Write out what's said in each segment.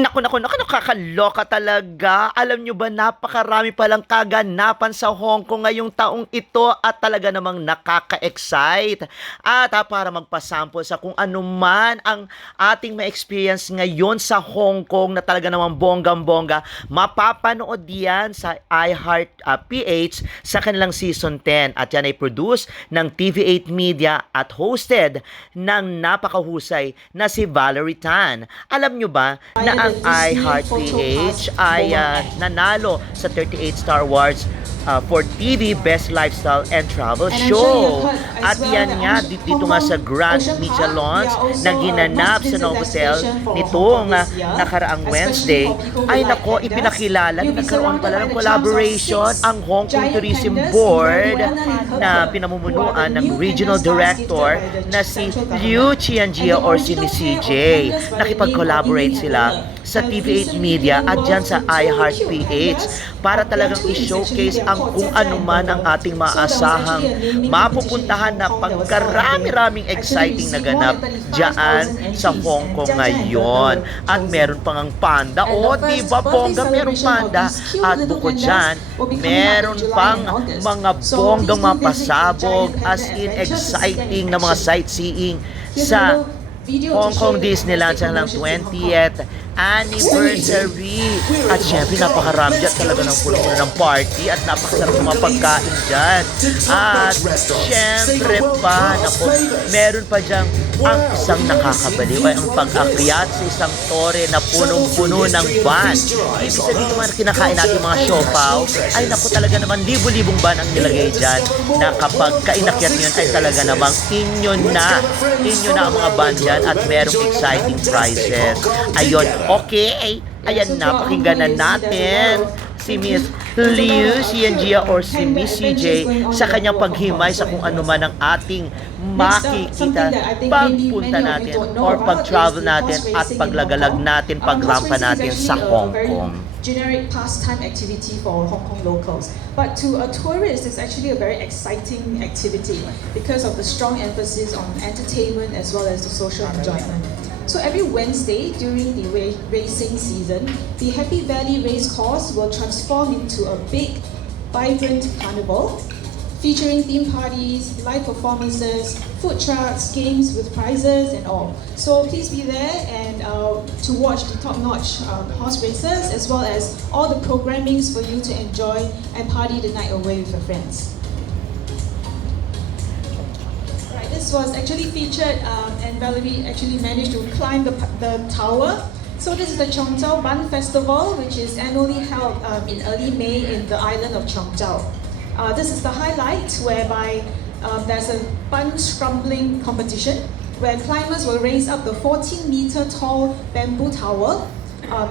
Naku, nakakaloka talaga. Alam nyo ba, napakarami palang kaganapan sa Hong Kong ngayong taong ito at talaga namang nakaka-excite. At para magpasample sa kung ano man ang ating ma-experience ngayon sa Hong Kong na talaga namang bonggang-bongga, mapapanood yan sa iHeart PH sa kanilang Season 10. At yan ay produce ng TV8 Media at hosted ng napakahusay na si Valerie Tan. Alam nyo ba na ang iHeartPH ay nanalo sa 38 Star Awards for TV Best Lifestyle and Travel Show. At yan nga, dito nga sa Grand Michelons na ginanap sa Novotel nitong nakaraang Wednesday, ay nako, ipinakilala, nagkaroon pala ng collaboration ang Hong Kong Tourism Board na pinamumunuan ng Regional Director na si Liu Qianjia or si Miss CJ. Nakipag-collaborate sila sa TV8 Media at dyan sa iHeartPH para talagang i-showcase ang kung ano man ang ating maasahang mapupuntahan na pagkarami-raming exciting na ganap dyan sa Hong Kong ngayon. At meron pang ang panda. O, diba, Bonggah, meron panda. At bukod dyan, meron pang mga bonggang mapasabog as in exciting na mga sightseeing sa Hong Kong Disneyland sa lang 20th anniversary. At syempre, napakarami dyan talaga ng puno-puno ng party at napakasarap ng mga pagkain dyan. At syempre pa, naku, meron pa dyan ang isang nakakabaliw ay ang pag-akyat sa isang tore na punong-puno ng van. Ibig sabihin naman kinakain natin mga siopaw, ay naku talaga naman libo-libong van ang nilagay dyan na kapag kainakyat nyo ay talaga namang inyo na ang mga van dyan at merong exciting prizes. Ayun, okay. Ayan na, pakinggan na natin si Miss Liu Qianjia or si Miss CJ sa kanyang paghimay sa kung ano man ang ating makikita pagpunta natin or pag-travel natin at paglagalag natin, pagrampa natin sa Hong Kong. Generic pastime activity for Hong Kong locals. But to a tourist, it's actually a very exciting activity because of the strong emphasis on entertainment as well as the social enjoyment. So every Wednesday during the racing season, the Happy Valley Race Course will transform into a big, vibrant carnival featuring theme parties, live performances, food trucks, games with prizes and all. So please be there and to watch the top-notch horse races as well as all the programmings for you to enjoy and party the night away with your friends. Right, this was actually featured and Valerie actually managed to climb the tower. So this is the Chongzhou Bun Festival, which is annually held in early May in the island of Chongzhou. This is the highlight whereby there's a bun scrambling competition where climbers will race up the 14-meter tall bamboo tower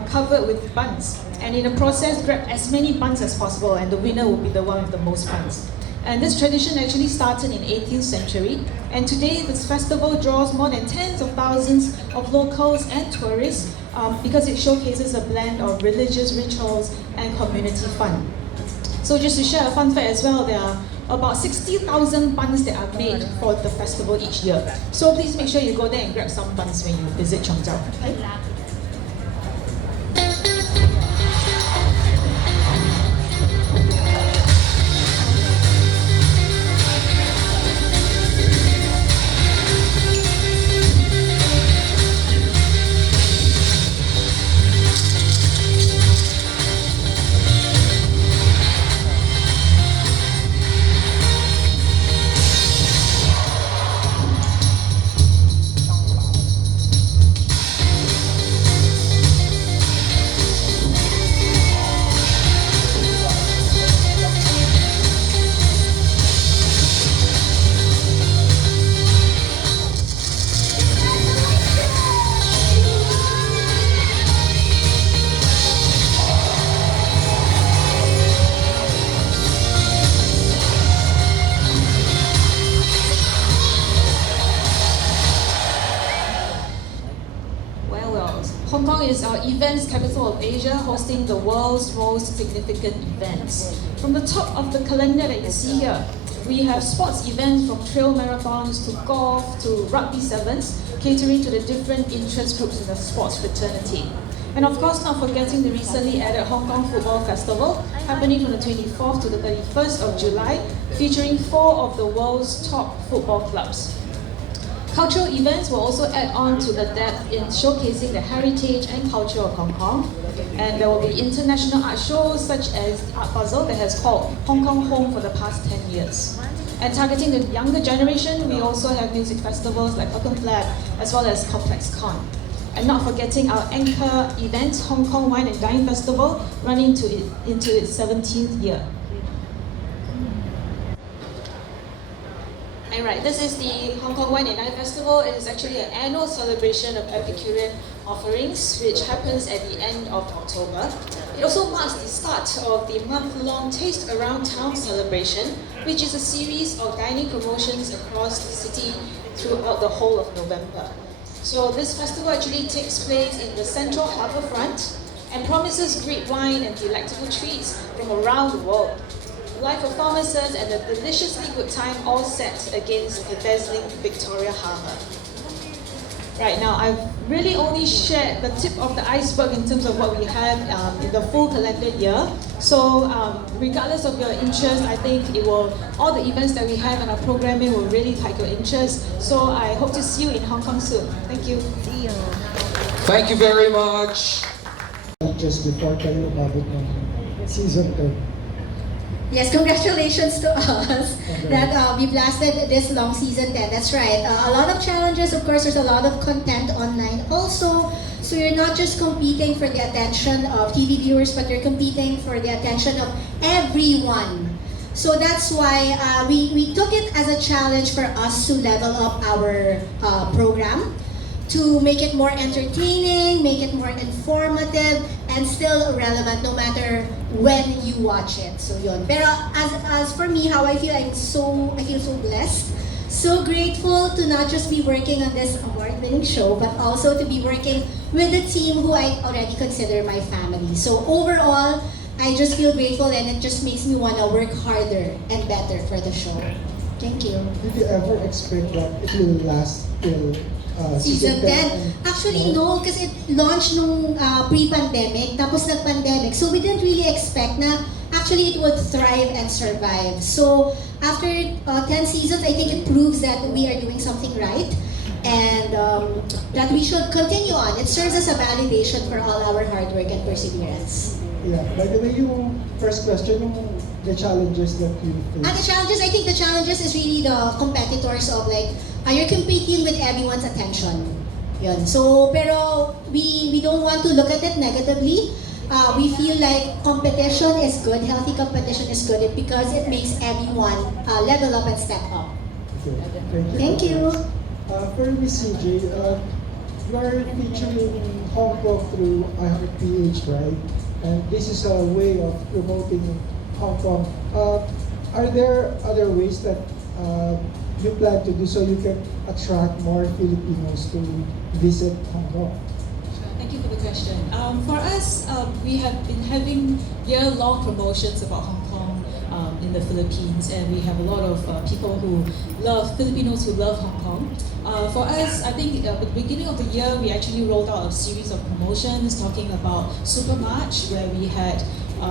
covered with buns. And in the process, grab as many buns as possible and the winner will be the one with the most buns. And this tradition actually started in 18th century. And today, this festival draws more than tens of thousands of locals and tourists because it showcases a blend of religious rituals and community fun. So just to share a fun fact as well, there are about 60,000 buns that are made for the festival each year. So please make sure you go there and grab some buns when you visit Chongzhou. Okay? Hong Kong is our events capital of Asia, hosting the world's most significant events. From the top of the calendar that you see here, we have sports events from trail marathons to golf to rugby sevens, catering to the different interest groups in the sports fraternity. And of course, not forgetting the recently added Hong Kong Football Festival, happening from the 24th to the 31st of July, featuring 4 of the world's top football clubs. Cultural events will also add on to the depth in showcasing the heritage and culture of Hong Kong. And there will be international art shows such as the art puzzle that has called Hong Kong home for the past 10 years. And targeting the younger generation, we also have music festivals like Collab as well as Complex Con. And not forgetting our anchor event, Hong Kong Wine and Dine Festival, running into its 17th year. Alright, this is the Hong Kong Wine and Dine Festival. It is actually an annual celebration of Epicurean offerings, which happens at the end of October. It also marks the start of the month-long Taste Around Town celebration, which is a series of dining promotions across the city throughout the whole of November. So this festival actually takes place in the central harbourfront and promises great wine and delectable treats from around the world. Live performances and a deliciously good time all set against the dazzling Victoria Harbour. Right now, I've really only shared the tip of the iceberg in terms of what we have in the full calendar year. So regardless of your interest, I think all the events that we have and our programming will really pique your interest. So I hope to see you in Hong Kong soon. Thank you. See you. Thank you very much. Just before kayo umabot ng season 10. Yes, congratulations to us that we blasted this long season 10. That's right. A lot of challenges, of course, there's a lot of content online also. So you're not just competing for the attention of TV viewers, but you're competing for the attention of everyone. So that's why we took it as a challenge for us to level up our program, to make it more entertaining, make it more informative, and still relevant no matter when you watch it. So yun. Pero as for me, how I feel so blessed, so grateful to not just be working on this award-winning show, but also to be working with a team who I already consider my family. So overall, I just feel grateful, and it just makes me want to work harder and better for the show. Thank you. Did you ever expect that it will last till Season 10? Actually, no, because it launched nung pre-pandemic, tapos nag-pandemic. So we didn't really expect na actually it would thrive and survive. So after 10 seasons, I think it proves that we are doing something right, and that we should continue on. It serves as a validation for all our hard work and perseverance. Yeah, by the way, yung first question, the challenges that you face. The challenges, I think the challenges is really the competitors of like, you're competing with everyone's attention. Yun. So, pero we don't want to look at it negatively. We feel like competition is good, healthy competition is good because it makes everyone level up and step up. Okay. Thank you. For Miss CJ, you are featuring Hong Kong through PH, right? And this is a way of promoting Hong Kong. Are there other ways that you plan to do so you can attract more Filipinos to visit Hong Kong? Thank you for the question. For us, we have been having year-long promotions about Hong Kong in the Philippines, and we have a lot of Filipinos who love Hong Kong. For us, I think at the beginning of the year, we actually rolled out a series of promotions talking about Super March, where we had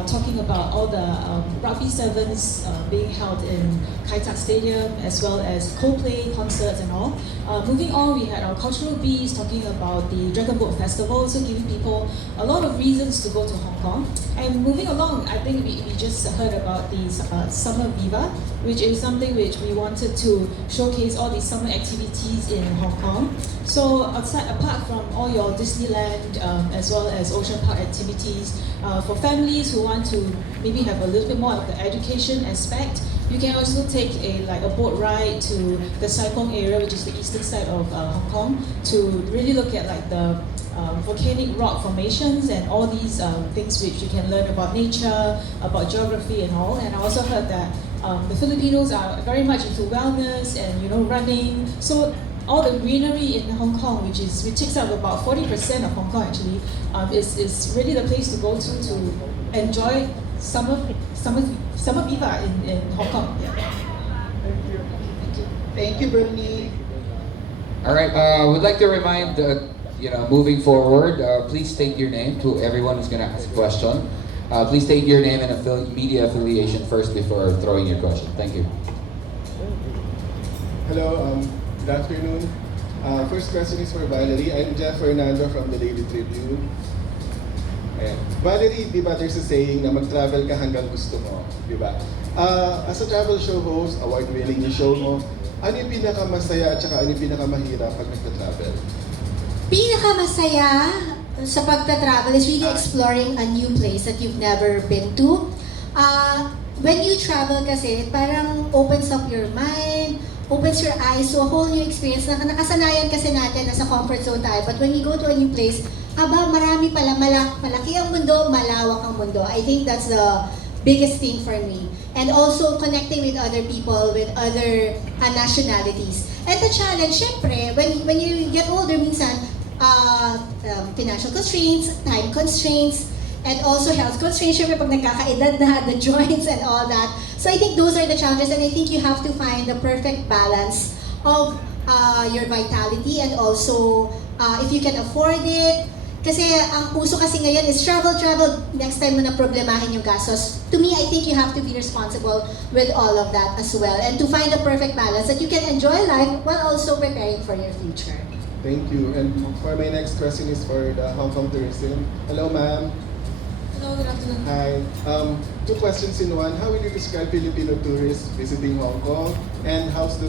talking about all the rugby sevens being held in Kai Tak Stadium, as well as Coldplay concerts and all. Moving on, we had our cultural beats talking about the Dragon Boat Festival, so giving people a lot of reasons to go to Hong Kong. And moving along, I think we just heard about the Summer Viva, which is something which we wanted to showcase all these summer activities in Hong Kong. So apart from all your Disneyland as well as Ocean Park activities, for families who want to maybe have a little bit more of the education aspect, you can also take a boat ride to the Sai Kung area, which is the eastern side of Hong Kong, to really look at the volcanic rock formations and all these things which you can learn about nature, about geography and all. And I also heard that the Filipinos are very much into wellness and running. So all the greenery in Hong Kong, which takes up about 40% of Hong Kong actually, is really the place to go to enjoy summer viva in Hong Kong. Yeah. Thank you. Thank you, Bernie. All right, would like to remind moving forward, please state your name to everyone who's going to ask a question. Please state your name and media affiliation first before throwing your question. Thank you. Hello, good afternoon. First question is for Valerie. I'm Jeff Fernando from the Daily Tribune. Ayan. Valerie, di ba there's a saying na mag-travel ka hanggang gusto mo, di ba? As a travel show host, award-winning yung show mo, ano yung pinakamasaya at saka ano yung pinakamahirap pag nagta-travel? Pinakamasaya sa pagta-travel is really exploring a new place that you've never been to. When you travel kasi, parang opens up your mind, opens your eyes to a whole new experience na nakasanayan kasi natin, nasa comfort zone tayo. But when you go to a new place, marami pala, malaki ang mundo, malawak ang mundo. I think that's the biggest thing for me. And also connecting with other people, with other nationalities. And the challenge, syempre, when you get older, minsan, financial constraints, time constraints, and also health constraints, syempre pag nagkakaedad na, the joints and all that. So I think those are the challenges, and I think you have to find the perfect balance of your vitality and also if you can afford it. Kasi ang uso kasi ngayon is travel, next time mo na problemahin yung gastos. To me, I think you have to be responsible with all of that as well, and to find the perfect balance that you can enjoy life while also preparing for your future. Thank you. And for my next question is for the Hong Kong tourism. Hello, ma'am. Hello, good afternoon. Hi. Two questions in one. How will you describe Filipino tourists visiting Hong Kong? And how's the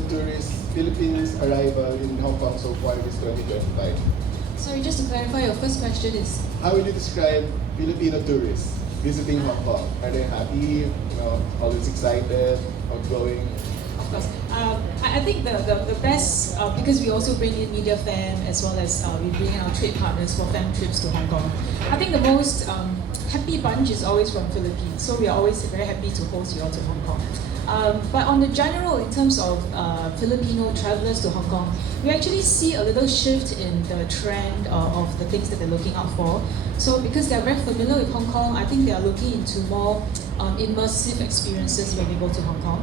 Philippines arrival in Hong Kong so far this 2025? Sorry, just to clarify, your first question is? How will you describe Filipino tourists visiting Hong Kong? Are they happy, always excited, outgoing? Of course. I think the best, because we also bring in media fam as well as we bring in our trade partners for fam trips to Hong Kong. I think the most happy bunch is always from Philippines, so we are always very happy to host you all to Hong Kong. But on the general, in terms of Filipino travelers to Hong Kong, we actually see a little shift in the trend of the things that they're looking out for. So because they're very familiar with Hong Kong, I think they are looking into more immersive experiences when we go to Hong Kong.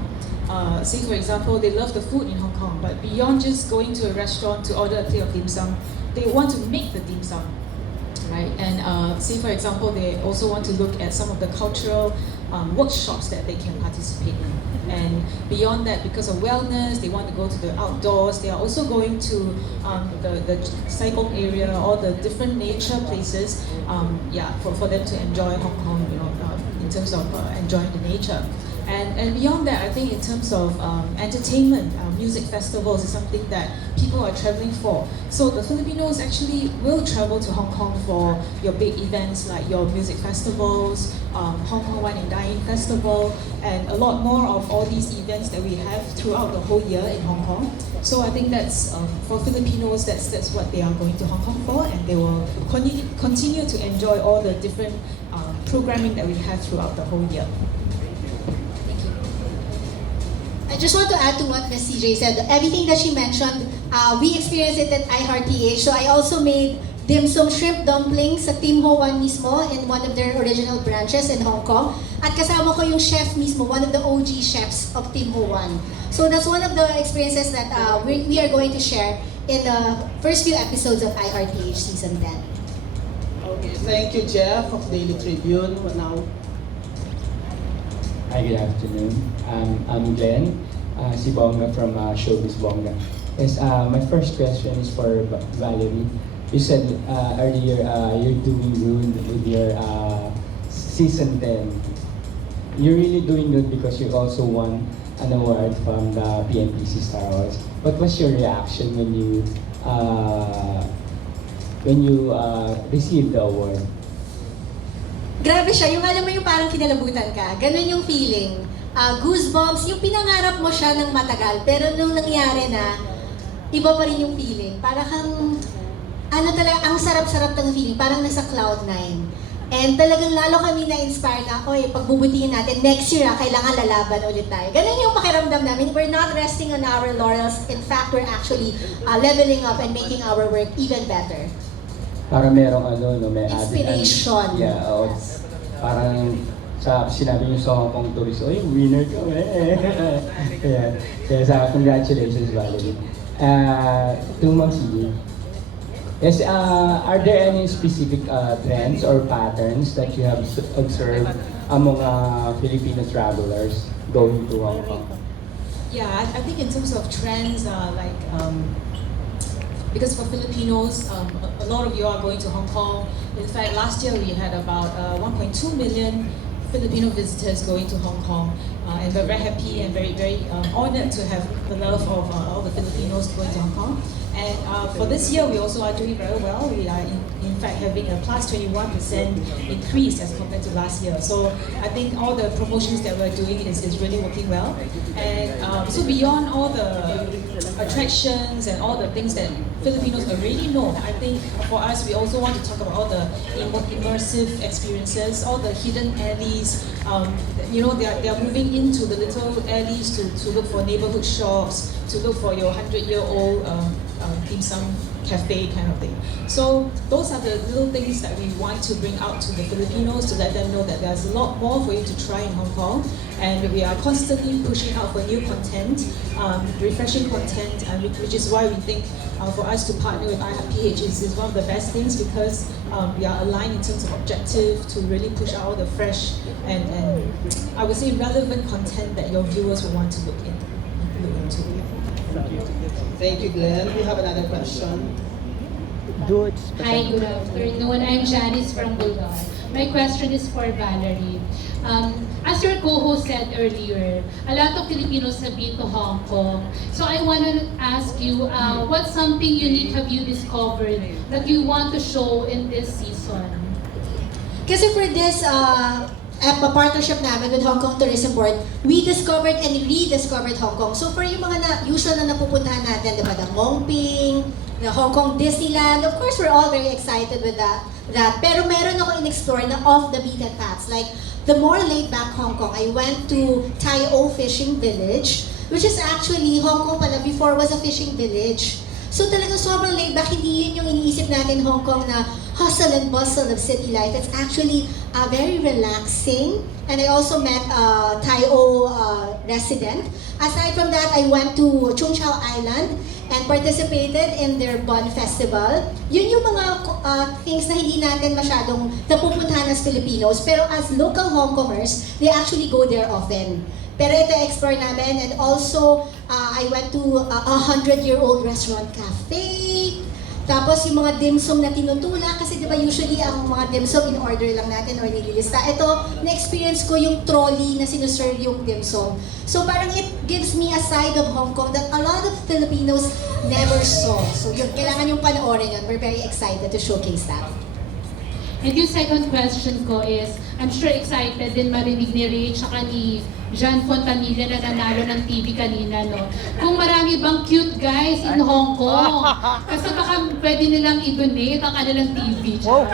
Say for example, they love the food in Hong Kong, but beyond just going to a restaurant to order a plate of dim sum, they want to make the dim sum. Right? And say for example, they also want to look at some of the cultural workshops that they can participate in. And beyond that, because of wellness, they want to go to the outdoors. They are also going to the Saigong area, all the different nature places, for them to enjoy Hong Kong, in terms of enjoying the nature. And beyond that, I think in terms of entertainment, music festivals is something that people are traveling for. So the Filipinos actually will travel to Hong Kong for your big events like your music festivals, Hong Kong Wine and Dine Festival, and a lot more of all these events that we have throughout the whole year in Hong Kong. So I think that's, for Filipinos, that's what they are going to Hong Kong for, and they will continue to enjoy all the different programming that we have throughout the whole year. I just want to add to what Ms. CJ said. Everything that she mentioned, we experienced it at iHeartPH. So I also made dim sum shrimp dumplings sa Tim Ho Wan mismo in one of their original branches in Hong Kong. At kasama ko yung chef mismo, one of the OG chefs of Tim Ho Wan. So that's one of the experiences that we are going to share in the first few episodes of iHeartPH Season 10. Okay, thank you, Jeff of Daily Tribune. Now, hi, good afternoon. I'm Glenn, si Bonggah from Showbiz Bonggah. Yes, my first question is for Valerie. You said earlier you're doing good with your season 10. You're really doing good because you also won an award from the PNPC Star Awards. What was your reaction when you received the award? Grabe siya, yung alam mo yung parang kinalabutan ka, ganun yung feeling. Goosebumps, yung pinangarap mo siya ng matagal, pero nung nangyari na, iba pa rin yung feeling. Para kang, ang sarap-sarap ng feeling, parang nasa cloud 9. And talagang lalo kami na-inspire na, oy, pagbubutihin natin, next year kailangan lalaban ulit tayo. Ganun yung pakiramdam namin. We're not resting on our laurels. In fact, we're actually leveling up and making our work even better. Para merong may Inspiration. Yeah, yes. Parang sinabi niyo sa Hong Kong tourist, oy, winner ka, Kaya congratulations, Valerie. To Ma'am CJ, Yes, are there any specific trends or patterns that you have observed among Filipino travelers going to Hong Kong? Yeah, I think in terms of trends, because for Filipinos, a lot of you are going to Hong Kong. In fact, last year we had about 1.2 million Filipino visitors going to Hong Kong, and we're very happy and very honored to have the love of all the Filipinos going to Hong Kong. And for this year, we also are doing very well. We are in fact having a plus 21% increase as compared to last year. So I think all the promotions that we're doing is really working well. And so beyond all the attractions and all the things that Filipinos already know, I think for us, we also want to talk about all the immersive experiences, all the hidden alleys. They are moving into the little alleys to look for neighborhood shops, to look for your 100-year-old dim sum cafe kind of thing. So those are the little things that we want to bring out to the Filipinos to let them know that there's a lot more for you to try in Hong Kong, and we are constantly pushing out for new content, refreshing content, which is why we think for us to partner with IHPH is one of the best things, because we are aligned in terms of objective to really push out the fresh and I would say relevant content that your viewers will want to look into. Thank you, Glenn. We have another question. Hi, good afternoon. I'm Janice from Bonggah. My question is for Valerie. As your co-host said earlier, a lot of Filipinos have been to Hong Kong. So I want to ask you, what's something unique have you discovered that you want to show in this season? Kasi for this partnership namin with Hong Kong Tourism Board, we discovered and rediscovered Hong Kong. So for yung mga usual na napupuntahan natin, diba, the Mongping, the Hong Kong Disneyland, of course we're all very excited with that. Pero meron ako in-explore na off the beaten paths. Like the more laid back Hong Kong, I went to Tai-O Fishing Village, which is actually Hong Kong pala before was a fishing village. So talagang sobrang laid back, hindi yun yung iniisip natin Hong Kong na hustle and bustle of city life. It's actually very relaxing. And I also met a Tai-O resident. Aside from that, I went to Chung Chau Island and participated in their Bun Festival. Yun yung mga things na hindi natin masyadong napupuntahan as Filipinos. Pero as local Hong Kongers, they actually go there often. Pero ito explore namin, and also I went to a 100-year-old restaurant cafe. Tapos yung mga dim sum na tinutula, kasi di ba usually ang mga dim sum in order lang natin or nililista. Ito, na-experience ko yung trolley na sinuserve yung dim sum. So parang it gives me a side of Hong Kong that a lot of Filipinos never saw. So yun, kailangan yung panoorin yun. We're very excited to showcase that. And yung second question ko is, I'm sure excited din marinig ni Ray tsaka ni John Fontanilla na nanalo ng TV kanina, no? Kung marami bang cute guys in Hong Kong? Kasi baka pwede nilang i-donate ang kanilang TV. Of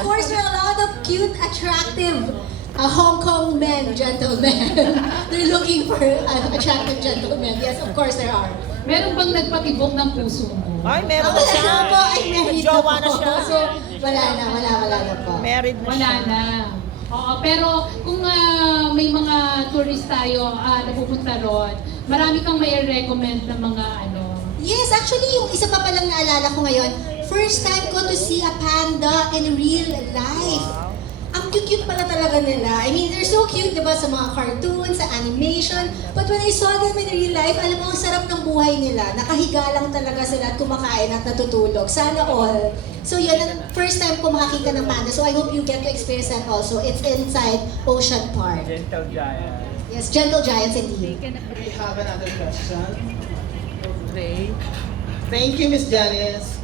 course, there are a lot of cute, attractive Hong Kong men, gentlemen. They're looking for attractive gentlemen. Yes, of course there are. Meron bang nagpatibok ng puso mo? Ay, meron Wala siya. na po, ay married na Jowa po. na siya. So, wala na po. Married na Wala siya. na. Oo, pero kung may mga tourist tayo na pupunta ron, marami kang may recommend na mga ano. Yes, actually, yung isa pa palang naalala ko ngayon, first time ko to see a panda in real life. Ang cute-cute pala talaga nila. I mean, they're so cute, diba, sa mga cartoons, sa animation. But when I saw them in real life, alam mo, ang sarap ng buhay nila. Nakahiga lang talaga sila at kumakain at natutulog. Sana all. So yun, ang first time ko makakita ng panda. So I hope you get to experience that also. It's inside Ocean Park. Gentle Giant. Yes, Gentle Giants indeed. We have another question. Ray. Thank you, Miss Janice.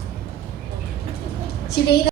Si Ray